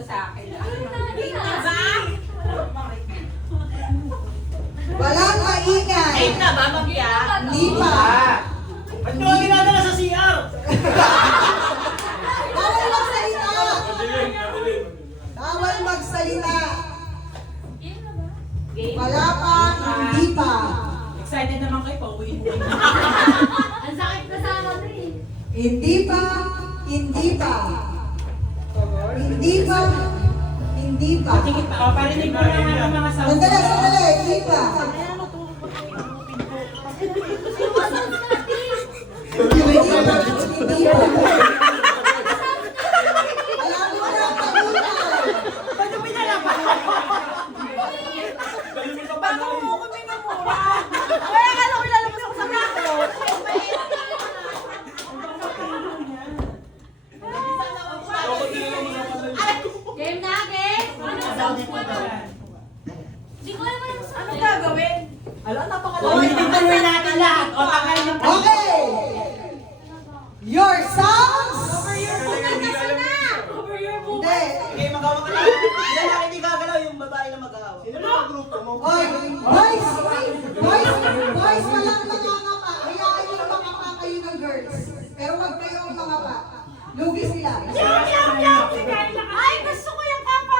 to sa akin. Walang maingay. Eight na ba, Magya? Hindi pa. Ba't nyo ginadala sa CR? Bawal magsalita. Bawal magsalita. Wala pa, hindi pa. Excited naman kayo, pauwiin mo. Ang sakit na sa ano eh. Hindi pa, hindi pa. Hindi pa, hindi pa. Paparinig mo lang ang mga sound. Sandali, sandali, hindi pa. Hindi pa, hindi pa. Alam mo na, pag-ibay. Ba't yung pinalapa? Baka mo ko minamura. Kaya ka lang ilalabas ako sa kaso. Game na, game! Hindi ko alam ano sa Anong gagawin? Alam, napakalawa. Ituloy natin lahat. O, tagal yung... Okay. Your songs. Over your book na na! Over your book! Hindi. Okay, magawa ka lang. Yung lalaki hindi gagalaw, yung babae na magawa. Sino na ang grupo mo? Oy, boys, boys, walang mangangapa. Hayaan niyo mangapa kayo ng girls. Pero wag kayong mangapa. Lugi sila. Ay, gusto ko yung kapa!